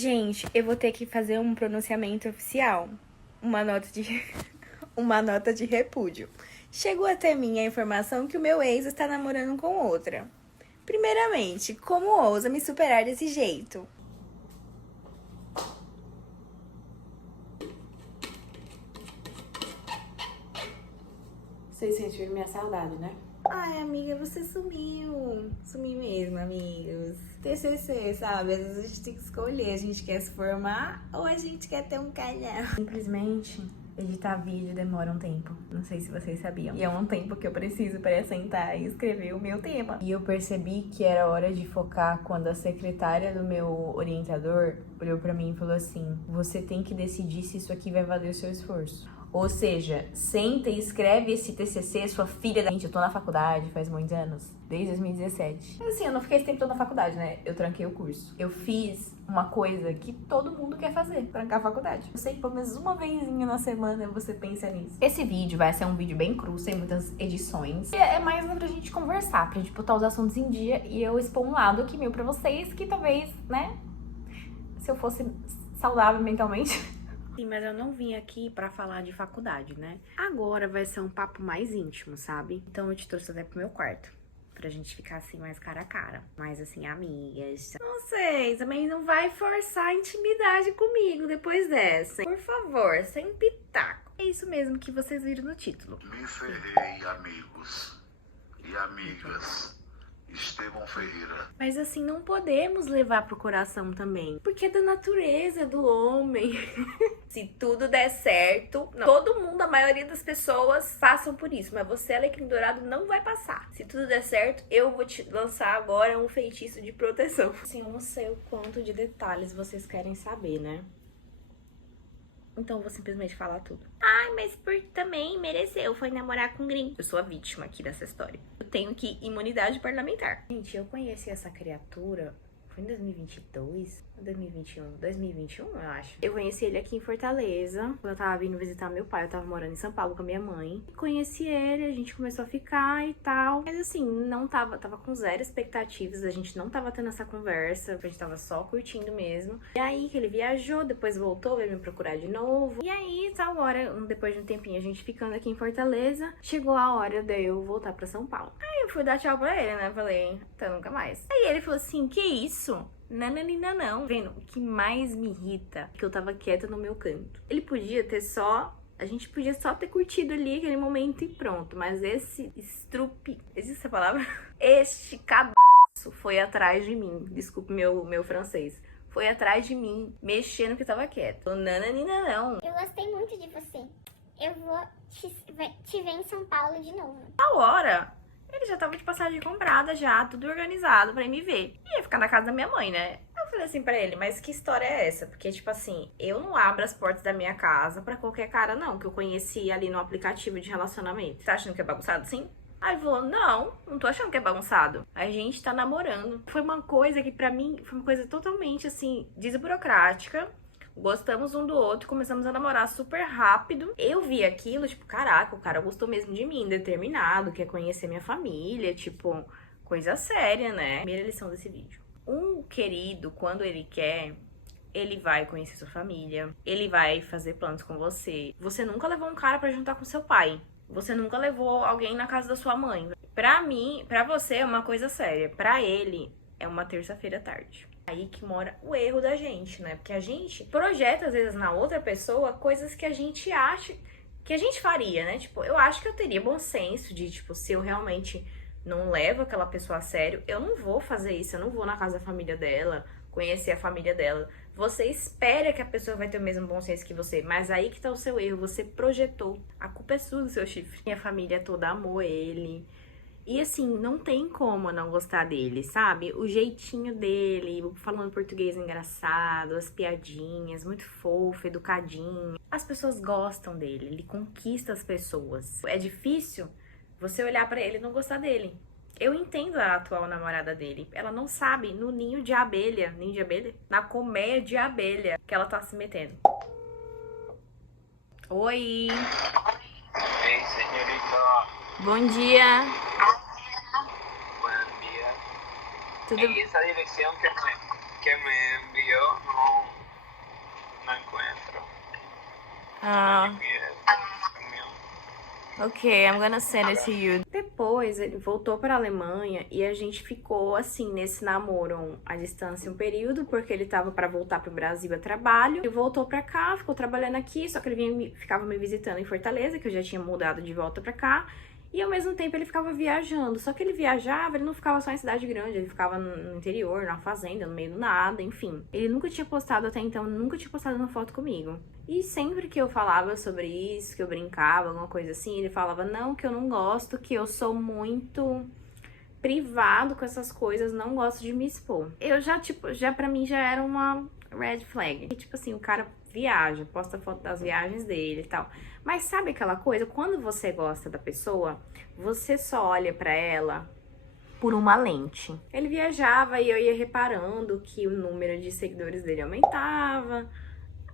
Gente, eu vou ter que fazer um pronunciamento oficial. Uma nota de repúdio. Chegou até mim a informação que o meu ex está namorando com outra. Primeiramente, como ousa me superar desse jeito? Vocês sentiram minha saudade, né? Ai, amiga, você sumiu. Sumi mesmo, amigos. TCC, sabe? Às vezes a gente tem que escolher. A gente quer se formar ou a gente quer ter um calhão. Simplesmente, editar vídeo demora um tempo. Não sei se vocês sabiam. E é um tempo que eu preciso para sentar e escrever o meu tema. E eu percebi que era hora de focar quando a secretária do meu orientador olhou pra mim e falou assim: você tem que decidir se isso aqui vai valer o seu esforço. Ou seja, senta e escreve esse TCC, sua filha da... Gente, eu tô na faculdade faz muitos anos, desde 2017. Mas assim, eu não fiquei esse tempo todo na faculdade, né? Eu tranquei o curso. Eu fiz uma coisa que todo mundo quer fazer, trancar a faculdade. Eu sei que pelo menos uma vezinha na semana você pensa nisso. Esse vídeo vai ser um vídeo bem cru, sem muitas edições. E é mais pra gente conversar, pra gente botar os assuntos em dia e eu expor um lado aqui meu pra vocês, que talvez, né, se eu fosse saudável mentalmente... Sim, mas eu não vim aqui pra falar de faculdade, né? Agora vai ser um papo mais íntimo, sabe? Então eu te trouxe até pro meu quarto, pra gente ficar assim mais cara a cara, mais assim, amigas. Não sei, também não vai forçar a intimidade comigo depois dessa. Por favor, sem pitaco. É isso mesmo que vocês viram no título. Me ferrei, amigos e amigas. Estevão Ferreira. Mas assim, não podemos levar pro coração também, porque é da natureza do homem. Se tudo der certo, não. Todo mundo, a maioria das pessoas passam por isso, mas você, Alecrim Dourado, não vai passar. Se tudo der certo, eu vou te lançar agora um feitiço de proteção. Assim, eu não sei o quanto de detalhes vocês querem saber, né? Então eu vou simplesmente falar tudo. Ai, mas por também mereceu, foi namorar com um gringo. Eu sou a vítima aqui dessa história. Eu tenho que imunidade parlamentar. Gente, eu conheci essa criatura, foi em 2022 ou 2021? 2021, eu acho. Eu conheci ele aqui em Fortaleza, quando eu tava vindo visitar meu pai. Eu tava morando em São Paulo com a minha mãe. Conheci ele, a gente começou a ficar e tal. Mas assim, não tava com zero expectativas. A gente não tava tendo essa conversa, a gente tava só curtindo mesmo. E aí que ele viajou, depois voltou, veio me procurar de novo. E aí, tal hora, depois de um tempinho, a gente ficando aqui em Fortaleza, chegou a hora de eu voltar pra São Paulo. Aí eu fui dar tchau pra ele, né? Falei, até nunca mais. Aí ele falou assim, que isso? Nananina não. Vendo, o que mais me irrita é que eu tava quieta no meu canto. Ele podia ter só... A gente podia só ter curtido ali aquele momento e pronto. Mas esse estrupe... Existe essa palavra? Este cabaço foi atrás de mim. Desculpe meu francês. Foi atrás de mim, mexendo que eu tava quieta. Nananina não. Eu gostei muito de você. Eu vou te ver em São Paulo de novo. A hora... Ele já tava de passagem comprada já, tudo organizado pra ir me ver. Ia ficar na casa da minha mãe, né? Eu falei assim pra ele, mas que história é essa? Porque, tipo assim, eu não abro as portas da minha casa pra qualquer cara, não, que eu conheci ali no aplicativo de relacionamento. Tá achando que é bagunçado assim? Aí ele falou, não tô achando que é bagunçado. A gente tá namorando. Foi uma coisa que pra mim, foi uma coisa totalmente, assim, desburocrática. Gostamos um do outro, começamos a namorar super rápido. Eu vi aquilo, tipo, caraca, o cara gostou mesmo de mim, determinado, quer conhecer minha família, tipo, coisa séria, né? Primeira lição desse vídeo. Um querido, quando ele quer, ele vai conhecer sua família, ele vai fazer planos com você. Você nunca levou um cara pra juntar com seu pai. Você nunca levou alguém na casa da sua mãe. Pra mim, pra você é uma coisa séria. Pra ele, é uma terça-feira à tarde. Aí que mora o erro da gente, né? Porque a gente projeta, às vezes, na outra pessoa coisas que a gente acha que a gente faria, né? Tipo, eu acho que eu teria bom senso de, tipo, se eu realmente não levo aquela pessoa a sério, eu não vou fazer isso, eu não vou na casa da família dela, conhecer a família dela. Você espera que a pessoa vai ter o mesmo bom senso que você, mas aí que tá o seu erro, você projetou. A culpa é sua do seu chifre. Minha família toda amou ele. E assim, não tem como não gostar dele, sabe? O jeitinho dele, falando português engraçado, as piadinhas, muito fofo, educadinho. As pessoas gostam dele, ele conquista as pessoas. É difícil você olhar pra ele e não gostar dele. Eu entendo a atual namorada dele. Ela não sabe no ninho de abelha, na colmeia de abelha que ela tá se metendo. Oi! Hey, señorita. Bom dia! Buen día. Tudo Y esa dirección que me envió, no, Ok, I'm gonna send it to you. Depois ele voltou pra Alemanha e a gente ficou assim nesse namoro à distância um período, porque ele tava pra voltar pro Brasil a trabalho. Ele voltou pra cá, ficou trabalhando aqui, só que ele ficava me visitando em Fortaleza, que eu já tinha mudado de volta pra cá. E ao mesmo tempo ele ficava viajando. Só que ele viajava, ele não ficava só em cidade grande, ele ficava no interior, na fazenda, no meio do nada, enfim. Ele nunca tinha postado até então, nunca tinha postado uma foto comigo. E sempre que eu falava sobre isso, que eu brincava, alguma coisa assim, ele falava, não, que eu não gosto, que eu sou muito privado com essas coisas, não gosto de me expor. Eu já, tipo, já pra mim já era uma red flag. E, tipo assim, o cara viaja, posta foto das viagens dele e tal. Mas sabe aquela coisa? Quando você gosta da pessoa, você só olha pra ela por uma lente. Ele viajava e eu ia reparando que o número de seguidores dele aumentava.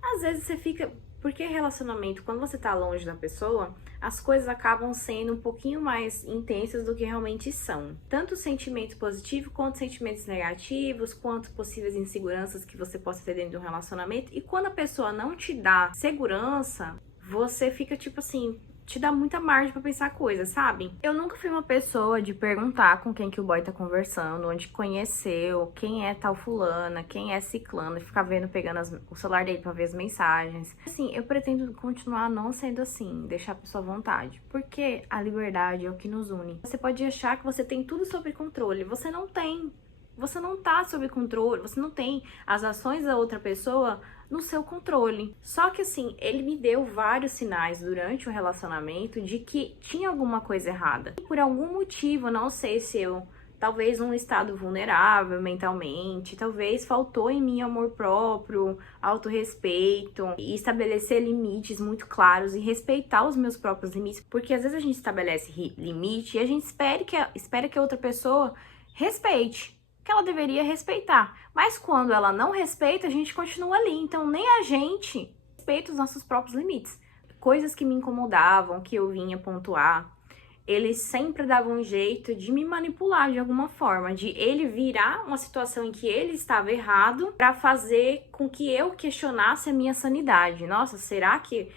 Às vezes você fica... Porque relacionamento, quando você tá longe da pessoa, as coisas acabam sendo um pouquinho mais intensas do que realmente são. Tanto sentimentos positivos, quanto sentimentos negativos, quanto possíveis inseguranças que você possa ter dentro de um relacionamento. E quando a pessoa não te dá segurança, você fica tipo assim... te dá muita margem pra pensar coisas, sabe? Eu nunca fui uma pessoa de perguntar com quem que o boy tá conversando, onde conheceu, quem é tal fulana, quem é ciclana, e ficar vendo, pegando o celular dele pra ver as mensagens. Assim, eu pretendo continuar não sendo assim, deixar a pessoa à vontade, porque a liberdade é o que nos une. Você pode achar que você tem tudo sob controle, você não tem. Você não tá sob controle, você não tem as ações da outra pessoa no seu controle. Só que assim, ele me deu vários sinais durante o relacionamento de que tinha alguma coisa errada. E por algum motivo, não sei se eu, talvez num estado vulnerável mentalmente, talvez faltou em mim amor próprio, autorrespeito e estabelecer limites muito claros e respeitar os meus próprios limites, porque às vezes a gente estabelece limite e a gente espera que a outra pessoa respeite, que ela deveria respeitar. Mas quando ela não respeita, a gente continua ali. Então nem a gente respeita os nossos próprios limites. Coisas que me incomodavam, que eu vinha pontuar, ele sempre dava um jeito de me manipular de alguma forma, de ele virar uma situação em que ele estava errado para fazer com que eu questionasse a minha sanidade. Nossa, será que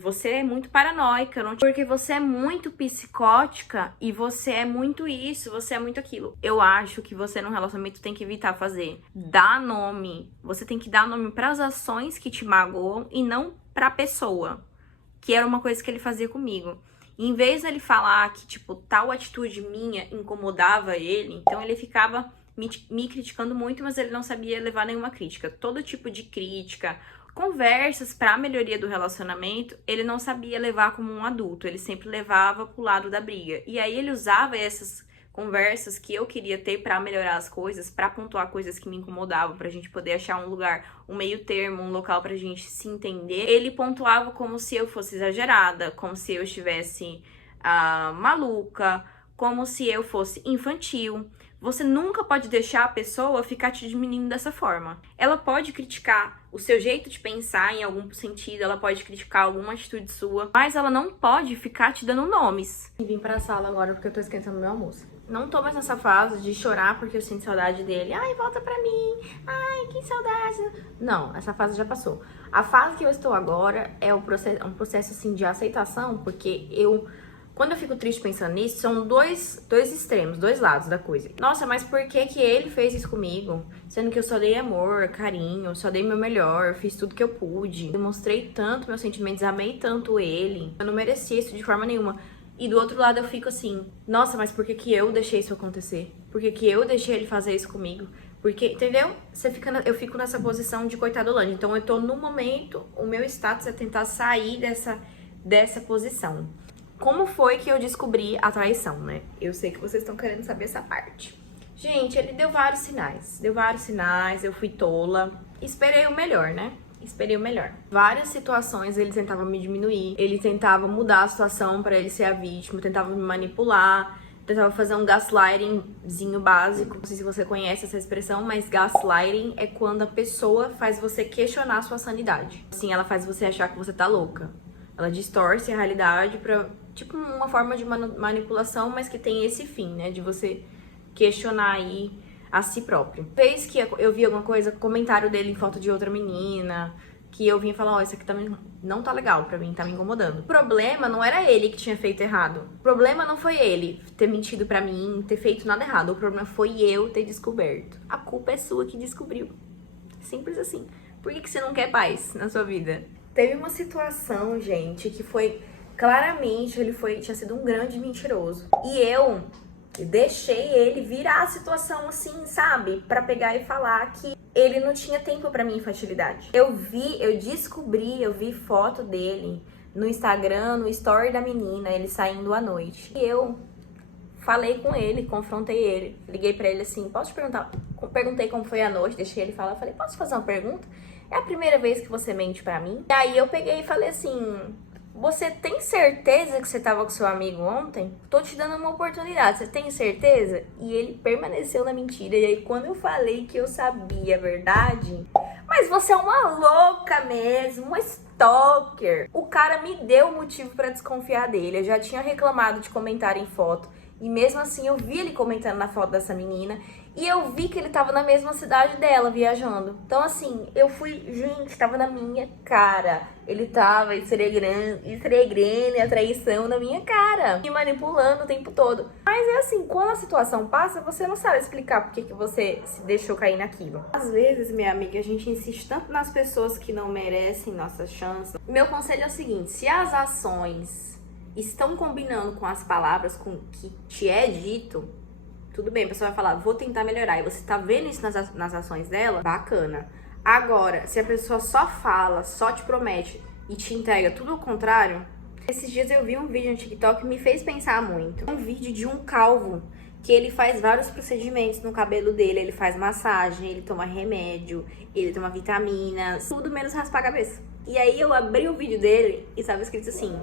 você é muito paranoica, não? Porque você é muito psicótica e você é muito isso, você é muito aquilo. Eu acho que você no relacionamento tem que evitar fazer. Dar nome. Você tem que dar nome para as ações que te magoam e não para a pessoa. Que era uma coisa que ele fazia comigo. Em vez de ele falar que, tipo, tal atitude minha incomodava ele, então ele ficava me criticando muito, mas ele não sabia levar nenhuma crítica. Todo tipo de crítica, conversas para a melhoria do relacionamento, ele não sabia levar como um adulto, ele sempre levava pro lado da briga. E aí ele usava essas conversas que eu queria ter para melhorar as coisas, para pontuar coisas que me incomodavam, pra gente poder achar um lugar, um meio termo, um local pra gente se entender. Ele pontuava como se eu fosse exagerada, como se eu estivesse maluca, como se eu fosse infantil. Você nunca pode deixar a pessoa ficar te diminuindo dessa forma. Ela pode criticar o seu jeito de pensar em algum sentido, ela pode criticar alguma atitude sua, mas ela não pode ficar te dando nomes. Vim pra sala agora porque eu tô esquentando meu almoço. Não tô mais nessa fase de chorar porque eu sinto saudade dele. Ai, volta pra mim. Ai, que saudade. Não, essa fase já passou. A fase que eu estou agora é um processo assim de aceitação, porque quando eu fico triste pensando nisso, são dois extremos, dois lados da coisa. Nossa, mas por que ele fez isso comigo? Sendo que eu só dei amor, carinho, só dei meu melhor, fiz tudo que eu pude. Demonstrei tanto meus sentimentos, amei tanto ele. Eu não merecia isso de forma nenhuma. E do outro lado eu fico assim, nossa, mas por que eu deixei isso acontecer? Por que eu deixei ele fazer isso comigo? Porque, entendeu? Eu fico nessa posição de coitadolândia. Então eu tô no momento, o meu status é tentar sair dessa posição. Como foi que eu descobri a traição, né? Eu sei que vocês estão querendo saber essa parte. Gente, ele deu vários sinais, eu fui tola. Esperei o melhor, né? Esperei o melhor. Várias situações ele tentava me diminuir, ele tentava mudar a situação pra ele ser a vítima, tentava me manipular, tentava fazer um gaslightingzinho básico. Não sei se você conhece essa expressão, mas gaslighting é quando a pessoa faz você questionar a sua sanidade. Assim, ela faz você achar que você tá louca. Ela distorce a realidade pra... tipo uma forma de manipulação, mas que tem esse fim, né? De você questionar aí a si próprio. Vez que eu vi alguma coisa, comentário dele em foto de outra menina, que eu vim falar, ó, isso aqui também não tá legal pra mim, tá me incomodando. O problema não era ele que tinha feito errado. O problema não foi ele ter mentido pra mim, ter feito nada errado. O problema foi eu ter descoberto. A culpa é sua que descobriu. Simples assim. Por que você não quer paz na sua vida? Teve uma situação, gente, que foi... Claramente, tinha sido um grande mentiroso. E eu deixei ele virar a situação assim, sabe? Pra pegar e falar que ele não tinha tempo pra minha infantilidade. Eu vi foto dele no Instagram, no story da menina, ele saindo à noite. E eu falei com ele, confrontei ele. Liguei pra ele assim, posso te perguntar? Perguntei como foi a noite, deixei ele falar. Falei, posso fazer uma pergunta? É a primeira vez que você mente pra mim? E aí eu peguei e falei assim... Você tem certeza que você tava com seu amigo ontem? Tô te dando uma oportunidade, você tem certeza? E ele permaneceu na mentira. E aí, quando eu falei que eu sabia a verdade... Mas você é uma louca mesmo, uma stalker. O cara me deu motivo pra desconfiar dele. Eu já tinha reclamado de comentário em foto. E mesmo assim, eu vi ele comentando na foto dessa menina. E eu vi que ele tava na mesma cidade dela, viajando. Então, assim, eu fui... Gente, tava na minha cara. Ele tava esfregando a traição na minha cara. Me manipulando o tempo todo. Mas é assim, quando a situação passa, você não sabe explicar por que você se deixou cair naquilo. Às vezes, minha amiga, a gente insiste tanto nas pessoas que não merecem nossa chance. Meu conselho é o seguinte, se as ações estão combinando com as palavras, com o que te é dito... Tudo bem, a pessoa vai falar, vou tentar melhorar. E você tá vendo isso nas ações dela? Bacana. Agora, se a pessoa só fala, só te promete e te entrega tudo ao contrário... Esses dias eu vi um vídeo no TikTok que me fez pensar muito. Um vídeo de um calvo que ele faz vários procedimentos no cabelo dele. Ele faz massagem, ele toma remédio, ele toma vitaminas, tudo menos raspar a cabeça. E aí eu abri o vídeo dele e estava escrito assim...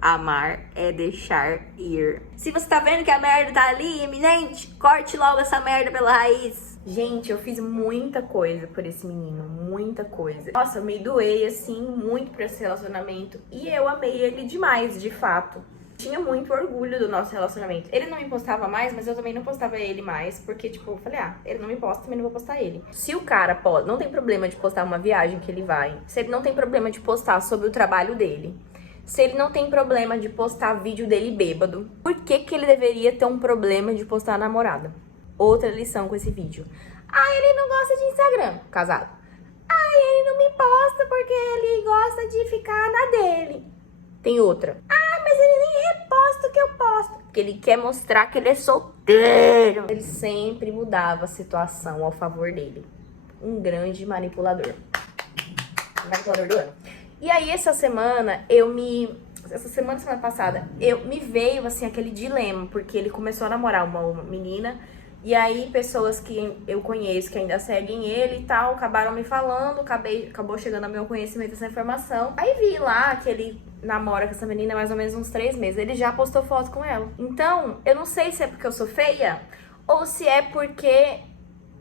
Amar é deixar ir. Se você tá vendo que a merda tá ali, iminente, corte logo essa merda pela raiz. Gente, eu fiz muita coisa por esse menino, muita coisa. Nossa, eu me doei, assim, muito pra esse relacionamento. E eu amei ele demais, de fato. Tinha muito orgulho do nosso relacionamento. Ele não me postava mais, mas eu também não postava ele mais. Porque, tipo, eu falei, ele não me posta, também não vou postar ele. Se o cara não tem problema de postar uma viagem que ele vai. Se ele não tem problema de postar sobre o trabalho dele. Se ele não tem problema de postar vídeo dele bêbado, por que ele deveria ter um problema de postar a namorada? Outra lição com esse vídeo. Ele não gosta de Instagram, casado. Ele não me posta porque ele gosta de ficar na dele. Tem outra. Mas ele nem reposta o que eu posto. Porque ele quer mostrar que ele é solteiro. Ele sempre mudava a situação ao favor dele. Um grande manipulador. Manipulador do ano. E aí, semana passada, me veio, assim, aquele dilema, porque ele começou a namorar uma menina, e aí pessoas que eu conheço, que ainda seguem ele e tal, acabaram me falando, acabou chegando ao meu conhecimento essa informação. Aí vi lá que ele namora com essa menina há mais ou menos uns 3 meses, ele já postou foto com ela. Então, eu não sei se é porque eu sou feia, ou se é porque...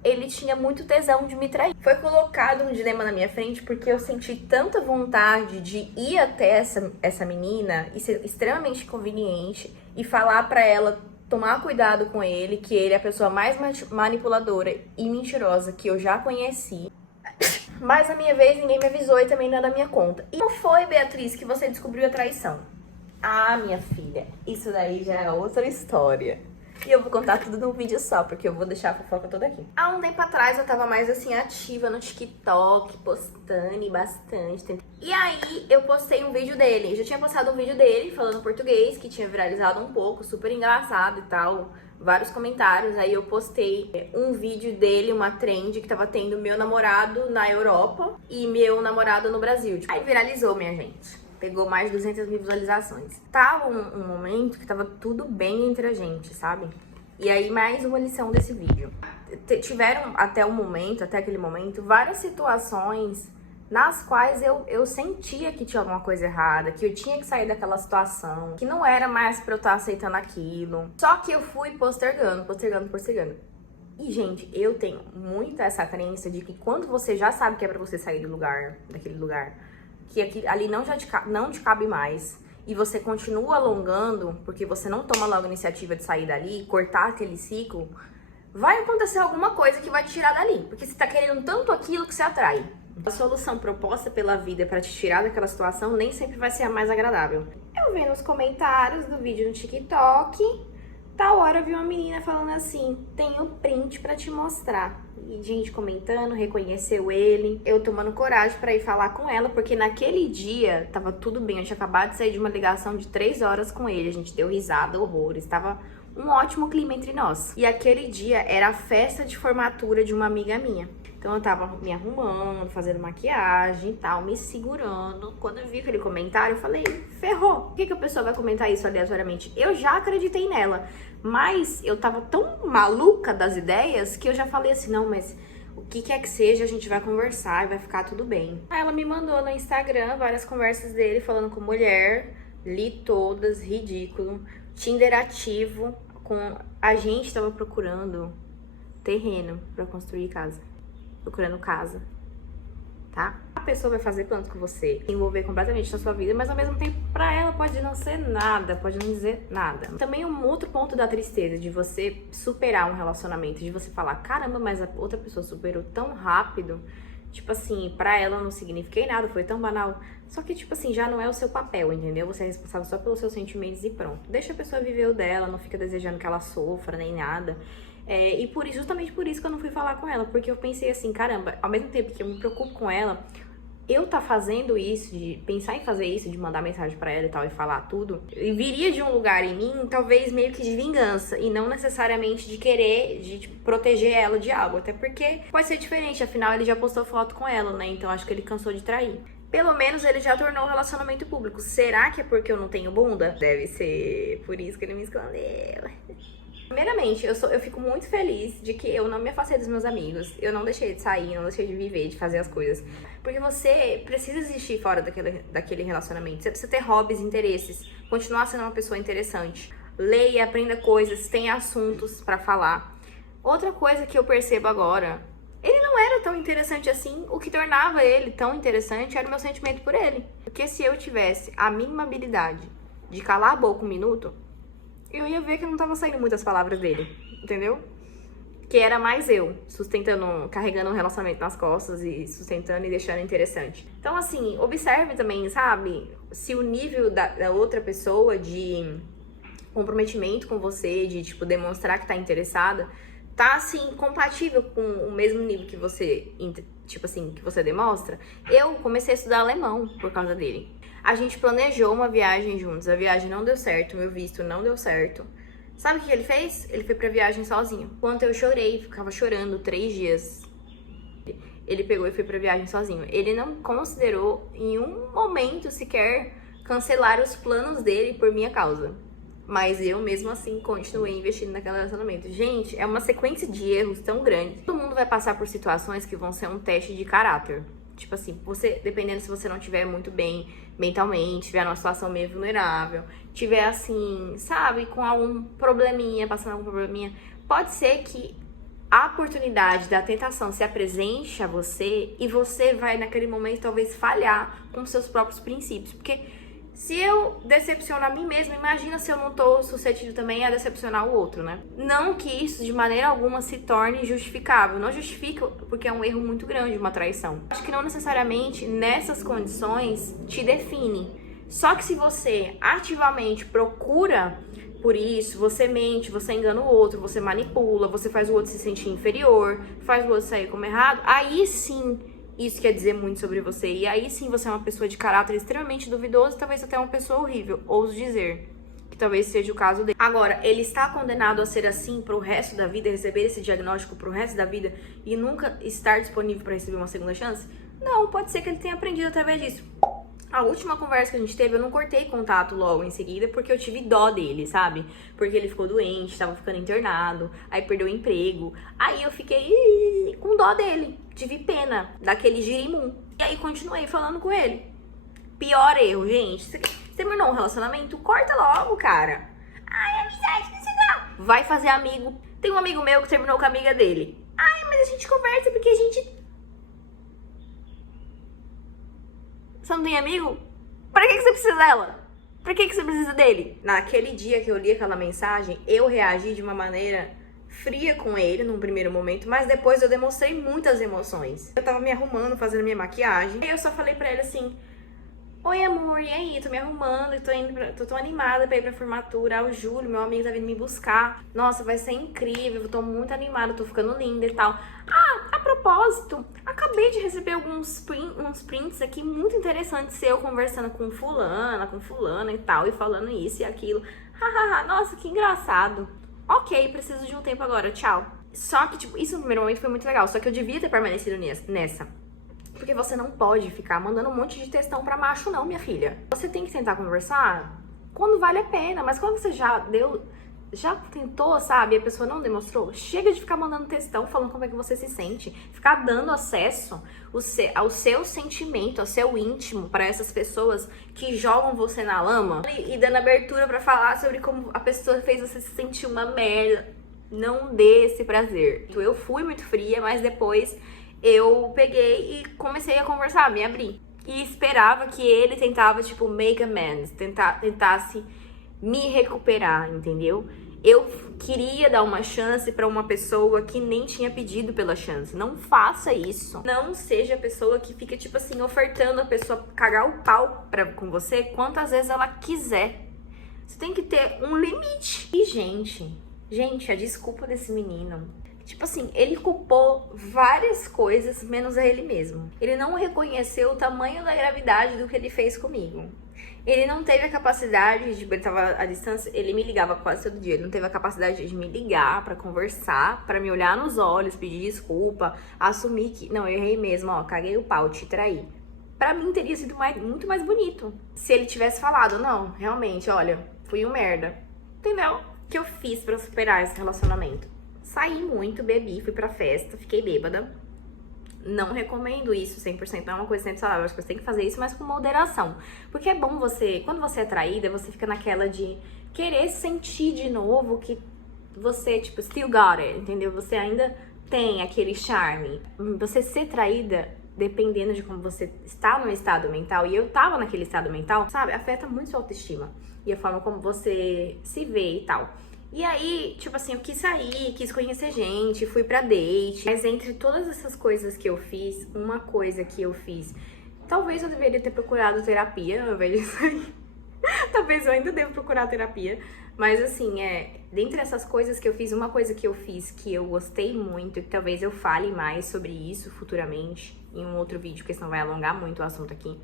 ele tinha muito tesão de me trair. Foi colocado um dilema na minha frente porque eu senti tanta vontade de ir até essa menina e ser extremamente conveniente e falar pra ela tomar cuidado com ele, que ele é a pessoa mais manipuladora e mentirosa que eu já conheci. Mas na minha vez ninguém me avisou e também não é da minha conta. E como foi, Beatriz, que você descobriu a traição? Minha filha, isso daí já é outra história. E eu vou contar tudo num vídeo só, porque eu vou deixar a fofoca toda aqui. Há um tempo atrás eu tava mais assim ativa no TikTok, postando bastante. E aí eu postei um vídeo dele. Eu já tinha postado um vídeo dele falando português, que tinha viralizado um pouco, super engraçado e tal. Vários comentários. Aí eu postei um vídeo dele, uma trend que tava tendo meu namorado na Europa e meu namorado no Brasil. Aí viralizou, minha gente. Pegou mais de 200 mil visualizações. Tava um momento que tava tudo bem entre a gente, sabe? E aí, mais uma lição desse vídeo. Tiveram, até aquele momento, várias situações nas quais eu sentia que tinha alguma coisa errada, que eu tinha que sair daquela situação, que não era mais pra eu estar aceitando aquilo. Só que eu fui postergando. E, gente, eu tenho muito essa crença de que quando você já sabe que é pra você sair daquele lugar, que ali não te cabe mais, e você continua alongando, porque você não toma logo a iniciativa de sair dali, cortar aquele ciclo, vai acontecer alguma coisa que vai te tirar dali, porque você tá querendo tanto aquilo que você atrai. A solução proposta pela vida pra te tirar daquela situação nem sempre vai ser a mais agradável. Eu vendo os comentários do vídeo no TikTok, tal hora eu vi uma menina falando assim, tenho print pra te mostrar. E gente comentando, reconheceu ele. Eu tomando coragem pra ir falar com ela, porque naquele dia tava tudo bem. Eu tinha acabado de sair de uma ligação de 3 horas com ele. A gente deu risada, horrores. Tava um ótimo clima entre nós. E aquele dia era a festa de formatura de uma amiga minha. Então eu tava me arrumando, fazendo maquiagem e tal, me segurando. Quando eu vi aquele comentário, eu falei, ferrou. Por que a pessoa vai comentar isso aleatoriamente? Eu já acreditei nela, mas eu tava tão maluca das ideias que eu já falei assim, não, mas o que quer que seja, a gente vai conversar e vai ficar tudo bem. Aí ela me mandou no Instagram várias conversas dele falando com mulher, li todas, ridículo. Tinder ativo, a gente tava procurando terreno pra construir casa. Procurando casa, tá? A pessoa vai fazer planos com você, se envolver completamente na sua vida, mas ao mesmo tempo, pra ela pode não ser nada, pode não dizer nada. Também um outro ponto da tristeza, de você superar um relacionamento, de você falar, caramba, mas a outra pessoa superou tão rápido, tipo assim, pra ela eu não signifiquei nada, foi tão banal. Só que, tipo assim, já não é o seu papel, entendeu? Você é responsável só pelos seus sentimentos e pronto. Deixa a pessoa viver o dela, não fica desejando que ela sofra, nem nada. E justamente por isso que eu não fui falar com ela, porque eu pensei assim, caramba, ao mesmo tempo que eu me preocupo com ela, eu tá fazendo isso, de pensar em fazer isso, de mandar mensagem pra ela e tal, e falar tudo, e viria de um lugar em mim, talvez meio que de vingança, e não necessariamente de querer, de proteger ela de algo, até porque pode ser diferente, afinal ele já postou foto com ela, né, então acho que ele cansou de trair. Pelo menos ele já tornou o relacionamento público. Será que é porque eu não tenho bunda? Deve ser por isso que ele me escondeu. Primeiramente, eu fico muito feliz de que eu não me afastei dos meus amigos. Eu não deixei de sair, não deixei de viver, de fazer as coisas. Porque você precisa existir fora daquele relacionamento. Você precisa ter hobbies, interesses. Continuar sendo uma pessoa interessante. Leia, aprenda coisas, tenha assuntos pra falar. Outra coisa que eu percebo agora, ele não era tão interessante assim. O que tornava ele tão interessante era o meu sentimento por ele. Porque se eu tivesse a mínima habilidade de calar a boca um minuto, eu ia ver que não tava saindo muitas palavras dele, entendeu? Que era mais eu, sustentando, carregando um relacionamento nas costas e sustentando e deixando interessante. Então, assim, observe também, sabe? Se o nível da outra pessoa de comprometimento com você, de, tipo, demonstrar que tá interessada, tá, assim, compatível com o mesmo nível que você, tipo assim, que você demonstra. Eu comecei a estudar alemão por causa dele. A gente planejou uma viagem juntos, a viagem não deu certo, meu visto não deu certo. Sabe o que ele fez? Ele foi pra viagem sozinho. Enquanto eu chorei, ficava chorando 3 dias. Ele pegou e foi pra viagem sozinho. Ele não considerou em um momento sequer cancelar os planos dele por minha causa. Mas eu, mesmo assim, continuei investindo naquele relacionamento. Gente, é uma sequência de erros tão grande. Todo mundo vai passar por situações que vão ser um teste de caráter. Tipo assim, você, dependendo se você não estiver muito bem mentalmente, tiver numa situação meio vulnerável, tiver assim, sabe, com algum probleminha, passando algum probleminha, pode ser que a oportunidade da tentação se apresente a você e você vai naquele momento talvez falhar com seus próprios princípios. Porque se eu decepciono a mim mesma, imagina se eu não tô suscetível também a decepcionar o outro, né? Não que isso de maneira alguma se torne justificável. Não justifica porque é um erro muito grande uma traição. Acho que não necessariamente nessas condições te define. Só que se você ativamente procura por isso, você mente, você engana o outro, você manipula, você faz o outro se sentir inferior, faz o outro sair como errado, aí sim isso quer dizer muito sobre você. E aí sim você é uma pessoa de caráter extremamente duvidoso, talvez até uma pessoa horrível, ouso dizer. Que talvez seja o caso dele. Agora, ele está condenado a ser assim pro resto da vida, receber esse diagnóstico pro resto da vida e nunca estar disponível para receber uma segunda chance? Não, pode ser que ele tenha aprendido através disso. A última conversa que a gente teve, eu não cortei contato logo em seguida, porque eu tive dó dele, sabe? Porque ele ficou doente, tava ficando internado, aí perdeu o emprego. Aí eu fiquei com dó dele, tive pena daquele girimum. E aí continuei falando com ele. Pior erro, gente. Você terminou um relacionamento? Corta logo, cara. Ai, amizade, não sei não. Vai fazer amigo. Tem um amigo meu que terminou com a amiga dele. Ai, mas a gente conversa porque a gente... Você não tem amigo? Pra que você precisa dela? Pra que você precisa dele? Naquele dia que eu li aquela mensagem, eu reagi de uma maneira fria com ele num primeiro momento, mas depois eu demonstrei muitas emoções. Eu tava me arrumando, fazendo minha maquiagem, e eu só falei pra ele assim: oi, amor, e aí? Tô me arrumando, tô animada pra ir pra formatura. O Júlio, meu amigo, tá vindo me buscar. Nossa, vai ser incrível, tô muito animada, tô ficando linda e tal. Ah, a propósito, acabei de receber uns prints aqui muito interessantes, eu conversando com fulana e tal, e falando isso e aquilo. Hahaha, nossa, que engraçado. Ok, preciso de um tempo agora, tchau. Só que, tipo, isso no primeiro momento foi muito legal, só que eu devia ter permanecido nessa. Porque você não pode ficar mandando um monte de textão pra macho, não, minha filha. Você tem que tentar conversar quando vale a pena, mas quando você já tentou, sabe, e a pessoa não demonstrou, chega de ficar mandando textão falando como é que você se sente. Ficar dando acesso ao seu sentimento, ao seu íntimo pra essas pessoas que jogam você na lama e dando abertura pra falar sobre como a pessoa fez você se sentir uma merda. Não dê esse prazer. Eu fui muito fria, mas depois eu peguei e comecei a conversar, me abri. E esperava que ele tentava, tipo, make amends, tentasse me recuperar, entendeu? Eu queria dar uma chance pra uma pessoa que nem tinha pedido pela chance. Não faça isso. Não seja a pessoa que fica, tipo assim, ofertando a pessoa cagar o pau com você quantas vezes ela quiser. Você tem que ter um limite. E, gente, a desculpa desse menino, tipo assim, ele culpou várias coisas, menos a ele mesmo. Ele não reconheceu o tamanho da gravidade do que ele fez comigo. Ele não teve a capacidade de... Ele tava à distância, ele me ligava quase todo dia. Ele não teve a capacidade de me ligar pra conversar, pra me olhar nos olhos, pedir desculpa, assumir que... Não, eu errei mesmo, ó, caguei o pau, te traí. Pra mim teria sido muito mais bonito se ele tivesse falado: não, realmente, olha, fui um merda. Entendeu? O que eu fiz pra superar esse relacionamento? Saí muito, bebi, fui pra festa, fiquei bêbada. Não recomendo isso 100%, não é uma coisa sempre saudável. Acho que você tem que fazer isso, mas com moderação. Porque é bom você, quando você é traída, você fica naquela de querer sentir de novo que você, tipo, still got it, entendeu? Você ainda tem aquele charme. Você ser traída, dependendo de como você está no estado mental, e eu tava naquele estado mental, sabe? Afeta muito sua autoestima. E a forma como você se vê e tal. E aí, tipo assim, eu quis sair, quis conhecer gente, fui pra date. Mas entre todas essas coisas que eu fiz, uma coisa que eu fiz... Talvez eu deveria ter procurado terapia ao invés disso aí. Talvez eu ainda devo procurar terapia. Mas assim, dentre essas coisas que eu fiz, uma coisa que eu fiz que eu gostei muito, e que talvez eu fale mais sobre isso futuramente, em um outro vídeo, porque senão vai alongar muito o assunto aqui.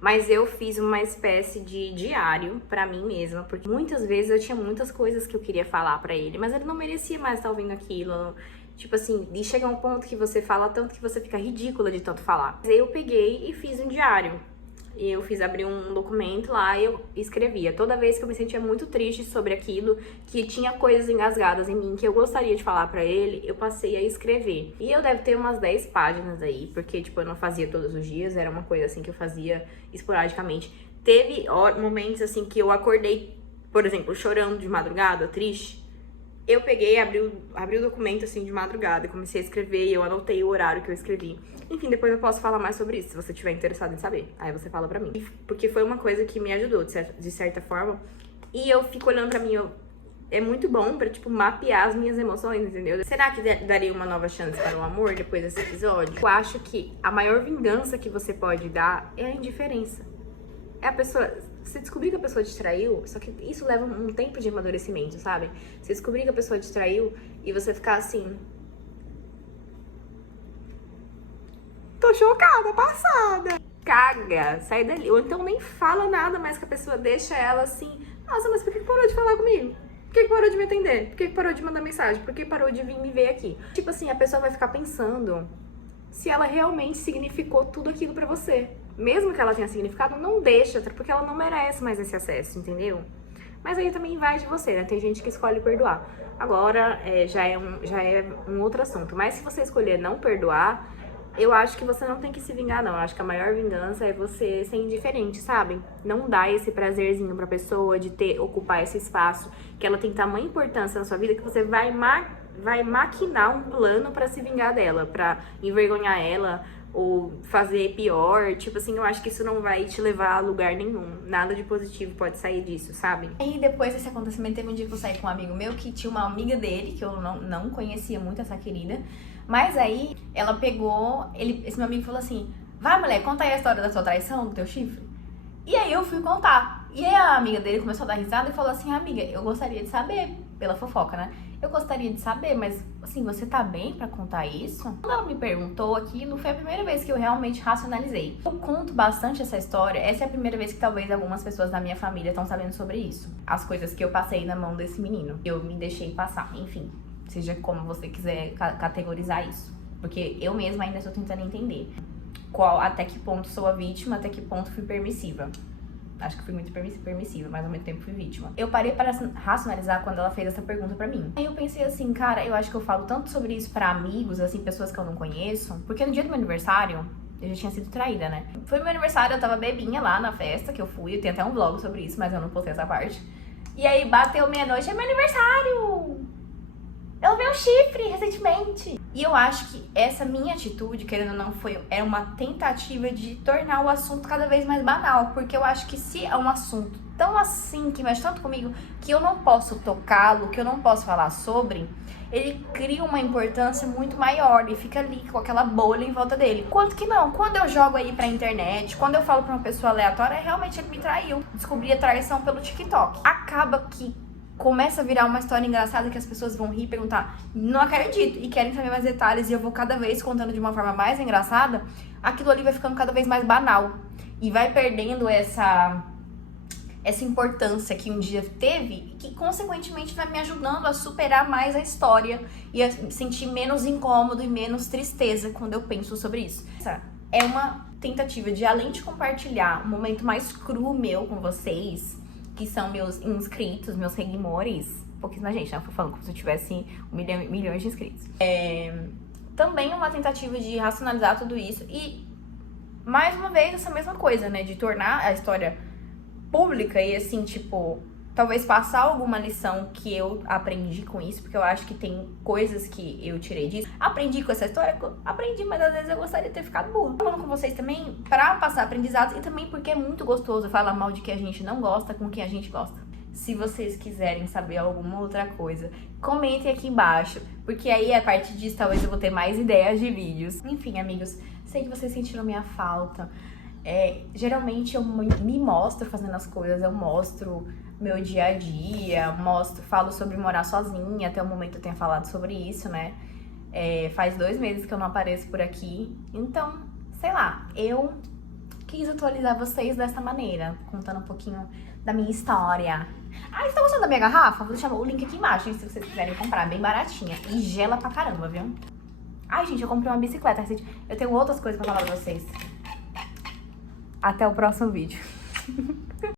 Mas eu fiz uma espécie de diário pra mim mesma, porque muitas vezes eu tinha muitas coisas que eu queria falar pra ele, mas ele não merecia mais estar ouvindo aquilo. Tipo assim, e chega um ponto que você fala tanto que você fica ridícula de tanto falar. Eu peguei e fiz um diário. Eu abri um documento lá e eu escrevia. Toda vez que eu me sentia muito triste sobre aquilo, que tinha coisas engasgadas em mim que eu gostaria de falar pra ele, eu passei a escrever. E eu devo ter umas 10 páginas aí, porque, tipo, eu não fazia todos os dias, era uma coisa assim que eu fazia esporadicamente. Teve momentos assim que eu acordei, por exemplo, chorando de madrugada, triste. Eu peguei, abri o documento assim de madrugada, comecei a escrever e eu anotei o horário que eu escrevi. Enfim, depois eu posso falar mais sobre isso, se você estiver interessado em saber. Aí você fala pra mim. Porque foi uma coisa que me ajudou, de certa forma. E eu fico olhando pra mim, é muito bom pra, tipo, mapear as minhas emoções, entendeu? Será que daria uma nova chance para o amor depois desse episódio? Eu acho que a maior vingança que você pode dar é a indiferença. É a pessoa... Você descobrir que a pessoa te traiu, só que isso leva um tempo de amadurecimento, sabe? Você descobrir que a pessoa te traiu e você ficar assim... Tô chocada, passada. Caga, sai dali. Ou então nem fala nada mais que a pessoa, deixa ela assim... Nossa, mas por que parou de falar comigo? Por que parou de me atender? Por que parou de mandar mensagem? Por que parou de vir me ver aqui? Tipo assim, a pessoa vai ficar pensando se ela realmente significou tudo aquilo pra você. Mesmo que ela tenha significado, não deixa, porque ela não merece mais esse acesso, entendeu? Mas aí também vai de você, né? Tem gente que escolhe perdoar. Agora, já é um outro assunto. Mas se você escolher não perdoar, eu acho que você não tem que se vingar, não. Eu acho que a maior vingança é você ser indiferente, sabe? Não dar esse prazerzinho pra pessoa de ocupar esse espaço, que ela tem tamanha importância na sua vida, que você vai maquinar um plano pra se vingar dela, pra envergonhar ela, ou fazer pior. Tipo assim, eu acho que isso não vai te levar a lugar nenhum. Nada de positivo pode sair disso, sabe? E depois desse acontecimento, teve um dia que eu saí com um amigo meu que tinha uma amiga dele, que eu não conhecia muito essa querida. Mas aí, ela pegou, esse meu amigo falou assim, vai mulher, conta aí a história da sua traição, do teu chifre. E aí eu fui contar. E aí a amiga dele começou a dar risada e falou assim, amiga, eu gostaria de saber, pela fofoca, né? Eu gostaria de saber, mas assim, você tá bem pra contar isso? Quando ela me perguntou aquilo, foi a primeira vez que eu realmente racionalizei. Eu conto bastante essa história, essa é a primeira vez que talvez algumas pessoas da minha família estão sabendo sobre isso. As coisas que eu passei na mão desse menino. Eu me deixei passar, enfim. Seja como você quiser categorizar isso. Porque eu mesma ainda estou tentando entender até que ponto sou a vítima, até que ponto fui permissiva. Acho que fui muito permissiva, mas ao mesmo tempo fui vítima. Eu parei para racionalizar quando ela fez essa pergunta pra mim. Aí eu pensei assim, cara, eu acho que eu falo tanto sobre isso pra amigos, assim, pessoas que eu não conheço. Porque no dia do meu aniversário, eu já tinha sido traída, né? Foi meu aniversário, eu tava bebinha lá na festa que eu fui. Eu tenho até um vlog sobre isso, mas eu não postei essa parte. E aí bateu meia-noite, é meu aniversário! Eu vi um chifre recentemente. E eu acho que essa minha atitude, querendo ou não, era uma tentativa de tornar o assunto cada vez mais banal. Porque eu acho que se é um assunto tão assim, que mexe tanto comigo, que eu não posso tocá-lo, que eu não posso falar sobre, ele cria uma importância muito maior e fica ali com aquela bolha em volta dele. Quanto que não, quando eu jogo aí pra internet, quando eu falo pra uma pessoa aleatória, realmente ele me traiu. Descobri a traição pelo TikTok. Acaba que começa a virar uma história engraçada que as pessoas vão rir e perguntar, não acredito, e querem saber mais detalhes, e eu vou cada vez contando de uma forma mais engraçada, aquilo ali vai ficando cada vez mais banal. E vai perdendo essa importância que um dia teve, que consequentemente vai me ajudando a superar mais a história e a sentir menos incômodo e menos tristeza quando eu penso sobre isso. Essa é uma tentativa de, além de compartilhar um momento mais cru meu com vocês, que são meus inscritos, meus seguidores, pouquíssima gente, né? Eu fui falando como se eu tivesse milhões de inscritos. Também uma tentativa de racionalizar tudo isso e, mais uma vez, essa mesma coisa, né? De tornar a história pública e, assim, tipo, talvez passar alguma lição que eu aprendi com isso, porque eu acho que tem coisas que eu tirei disso. Aprendi com essa história? Aprendi, mas às vezes eu gostaria de ter ficado burra. Falando com vocês também pra passar aprendizados e também porque é muito gostoso falar mal de quem a gente não gosta com quem a gente gosta. Se vocês quiserem saber alguma outra coisa, comentem aqui embaixo, porque aí a partir disso talvez eu vou ter mais ideias de vídeos. Enfim, amigos, sei que vocês sentiram minha falta. Geralmente eu me mostro fazendo as coisas, eu mostro meu dia a dia, falo sobre morar sozinha, até o momento eu tenho falado sobre isso, né? Faz 2 meses que eu não apareço por aqui, então, sei lá, eu quis atualizar vocês dessa maneira, contando um pouquinho da minha história. Ah, vocês estão gostando da minha garrafa? Vou deixar o link aqui embaixo, hein, se vocês quiserem comprar, bem baratinha, e gela pra caramba, viu? Ai, gente, eu comprei uma bicicleta, eu tenho outras coisas pra falar pra vocês. Até o próximo vídeo.